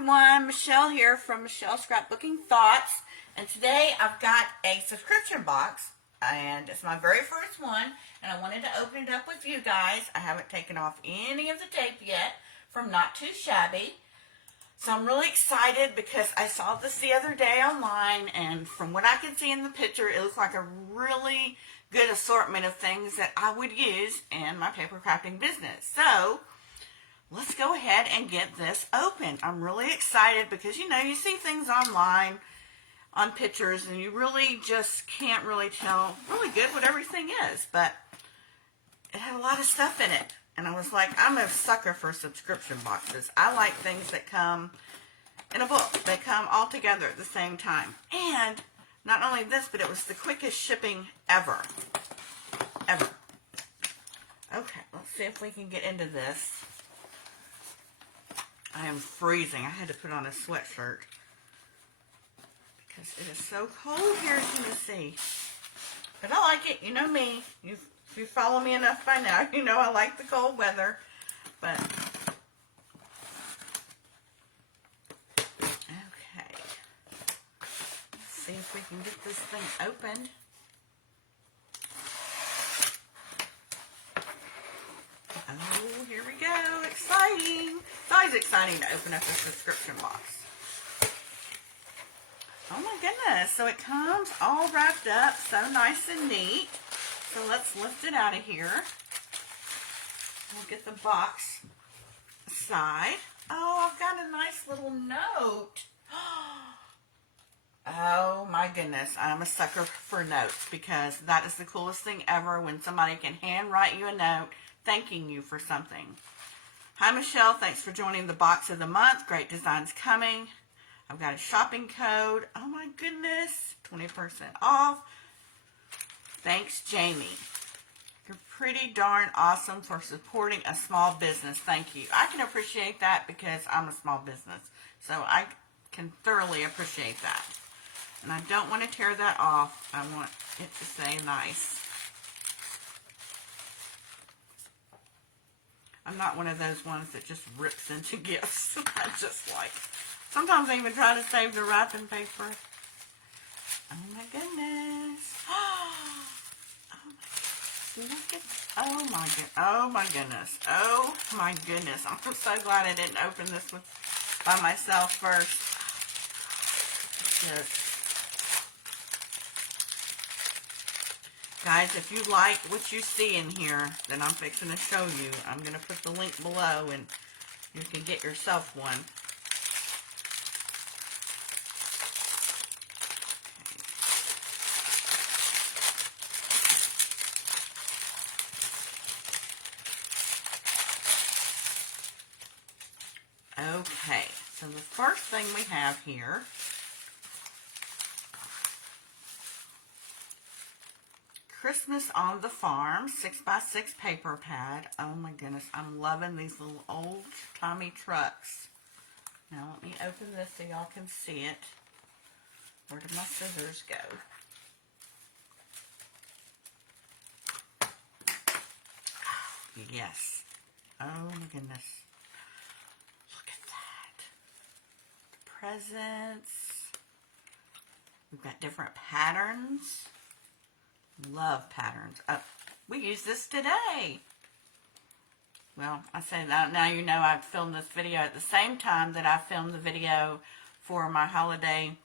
everyone, Michelle here from Michelle's Scrapbooking Thoughts, and today I've got a subscription box, and it's my very first one, and I wanted to open it up with you guys. I haven't taken off any of the tape yet from Not Too Shabby, so I'm really excited because I saw this the other day online, and from what I can see in the picture, it looks like a really good assortment of things that I would use in my paper crafting business. So let's go ahead and get this open. I'm really excited because, you know, you see things online on pictures and you really just can't really tell really good what everything is. But it had a lot of stuff in it. And I was like, I'm a sucker for subscription boxes. I like things that come in a book. They come all together at the same time. And not only this, but it was the quickest shipping ever. Ever. Okay, let's see if we can get into this. I am freezing. I had to put on a sweatshirt because it is so cold here, as you can see. But I like it. You know me. If you follow me enough by now, you know I like the cold weather. But, okay. Let's see if we can get this thing opened. Oh, here we go. Exciting. It's always exciting to open up a subscription box. Oh my goodness. So it comes all wrapped up so nice and neat. So let's lift it out of here. We'll get the box aside. Oh, I've got a nice little note. Oh my goodness. I'm a sucker for notes because that is the coolest thing ever when somebody can handwrite you a note thanking you for something. Hi Michelle, thanks for joining the box of the month. Great designs coming. I've got a shopping code. Oh my goodness, 20% off. Thanks Jamie. You're pretty darn awesome for supporting a small business. Thank you. I can appreciate that because I'm a small business. So I can thoroughly appreciate that. And I don't want to tear that off. I want it to say nice. I'm not one of those ones that just rips into gifts. I just like, sometimes I even try to save the wrapping paper. Oh my goodness. Oh my goodness. Oh my goodness. Oh my goodness. I'm so glad I didn't open this by myself first. Just, guys, if you like what you see in here that I'm fixing to show you, I'm going to put the link below and you can get yourself one. Okay, so the first thing we have here Christmas on the Farm 6x6 paper pad. Oh my goodness, I'm loving these little old Tommy trucks. Now let me open this so y'all can see it. Where did my scissors go? Yes. Oh my goodness. Look at that. The presents. We've got different patterns. Love patterns. Oh, we used this today. Well, I say that now you know I filmed this video at the same time that I filmed the video for my holiday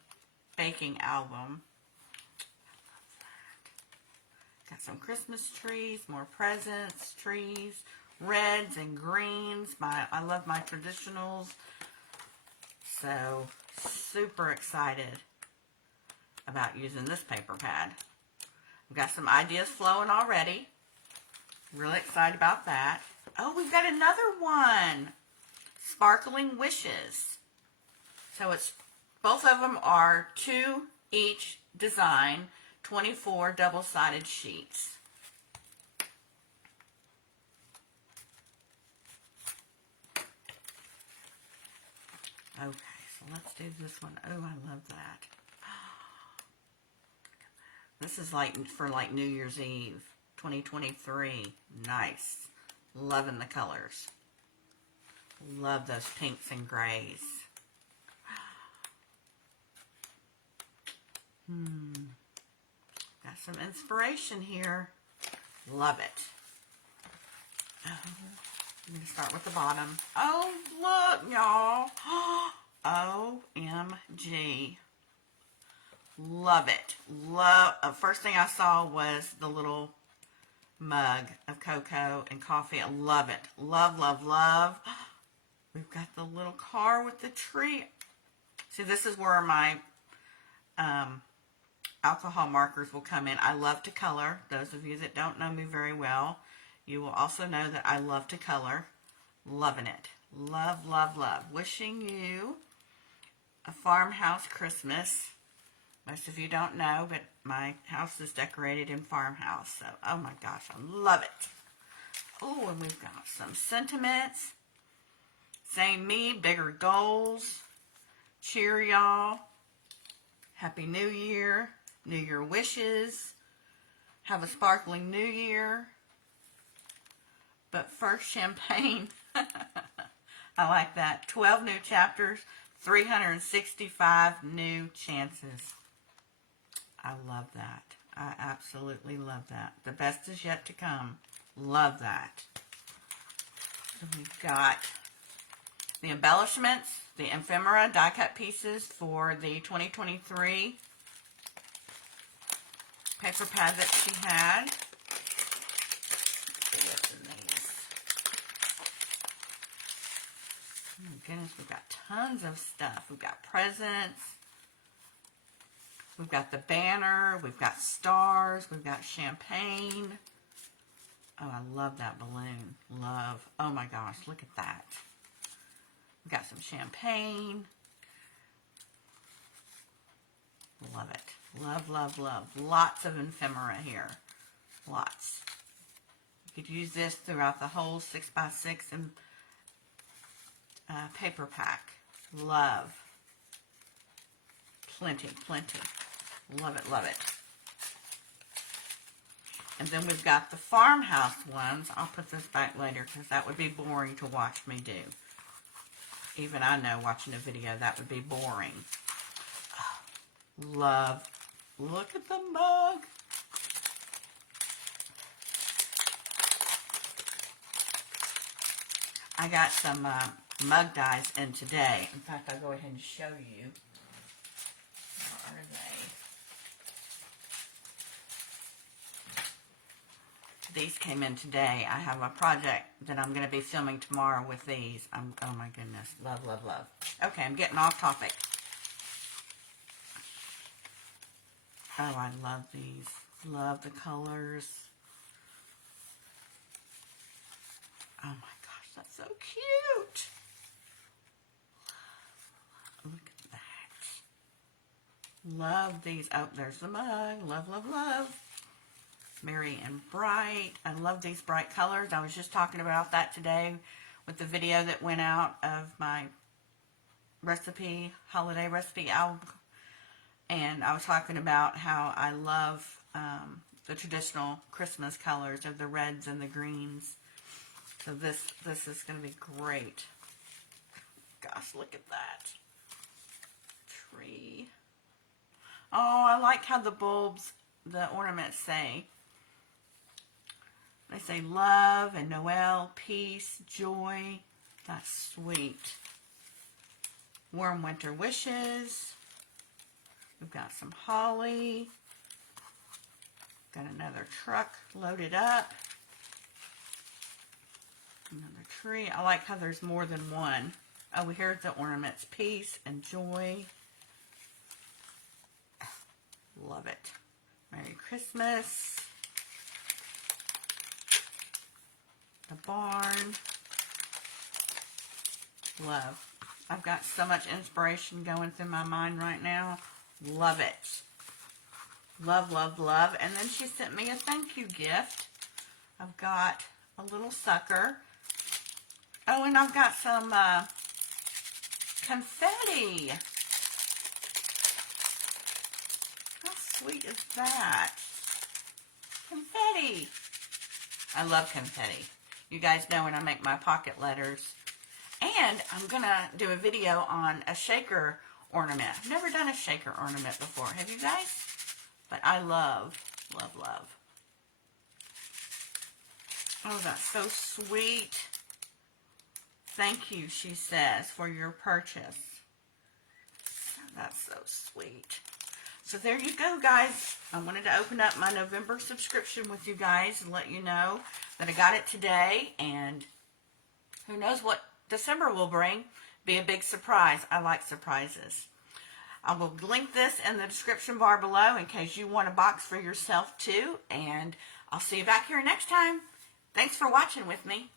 baking album. Got some Christmas trees, more presents, trees, reds and greens. I love my traditionals. So, super excited about using this paper pad. We've got some ideas flowing already. Really excited about that. Oh, we've got another one. Sparkling Wishes. So it's, both of them are 2 each design, 24 double-sided sheets. Okay, so let's do this one. Oh, I love that. This is like for like New Year's Eve, 2023. Nice. Loving the colors. Love those pinks and grays. Got some inspiration here. Love it. Oh, I'm going to start with the bottom. Oh, look, y'all. OMG. Love it. First thing I saw was the little mug of cocoa and coffee. I love it. Love, love, love. We've got the little car with the tree. See, this is where my alcohol markers will come in. I love to color. Those of you that don't know me very well, you will also know that I love to color. Loving it. Love, love, love. Wishing you a farmhouse Christmas. Most of you don't know, but my house is decorated in farmhouse. So, oh my gosh, I love it. Oh, and we've got some sentiments. Same me, bigger goals. Cheer, y'all. Happy New Year. New Year wishes. Have a sparkling New Year. But first, champagne. I like that. 12 new chapters. 365 new chances. I love that. I absolutely love that. The best is yet to come. Love that. So we've got the embellishments, the ephemera die cut pieces for the 2023 paper pad that she had. Let's see what's in these. Oh my goodness, we've got tons of stuff. We've got presents. We've got the banner. We've got stars. We've got champagne. Oh, I love that balloon. Love. Oh my gosh, look at that. We've got some champagne. Love it. Love, love, love. Lots of ephemera here. Lots. You could use this throughout the whole 6x6 and paper pack. Love. Plenty, plenty. Love it, love it. And then we've got the farmhouse ones. I'll put this back later because that would be boring to watch me do. Even I know watching a video that would be boring. Oh, love. Look at the mug. I got some mug dies in today. In fact, I'll go ahead and show you. Where are they? These came in today. I have a project that I'm going to be filming tomorrow with these. Oh my goodness. Love, love, love. Okay, I'm getting off topic. Oh, I love these. Love the colors. Oh my gosh, that's so cute. Look at that. Love these. Oh, there's the mug. Love, love, love. Merry and bright. I love these bright colors. I was just talking about that today with the video that went out of my recipe, holiday recipe album. And I was talking about how I love the traditional Christmas colors of the reds and the greens. So this is going to be great. Gosh, look at that. Tree. Oh, I like how the bulbs, the ornaments say. They say love and Noel, peace, joy. That's sweet. Warm winter wishes. We've got some holly. Got another truck loaded up. Another tree. I like how there's more than one. Oh, here's the ornaments. Peace and joy. Love it. Merry Christmas. The barn. Love. I've got so much inspiration going through my mind right now. Love it. Love, love, love. And then she sent me a thank you gift. I've got a little sucker. Oh, and I've got some confetti. How sweet is that? Confetti. I love confetti. You guys know when I make my pocket letters. And I'm going to do a video on a shaker ornament. I've never done a shaker ornament before. Have you guys? But I love, love, love. Oh, that's so sweet. Thank you, she says, for your purchase. That's so sweet. So there you go, guys. I wanted to open up my November subscription with you guys and let you know that I got it today. And who knows what December will bring. Be a big surprise. I like surprises. I will link this in the description bar below in case you want a box for yourself too. And I'll see you back here next time. Thanks for watching with me.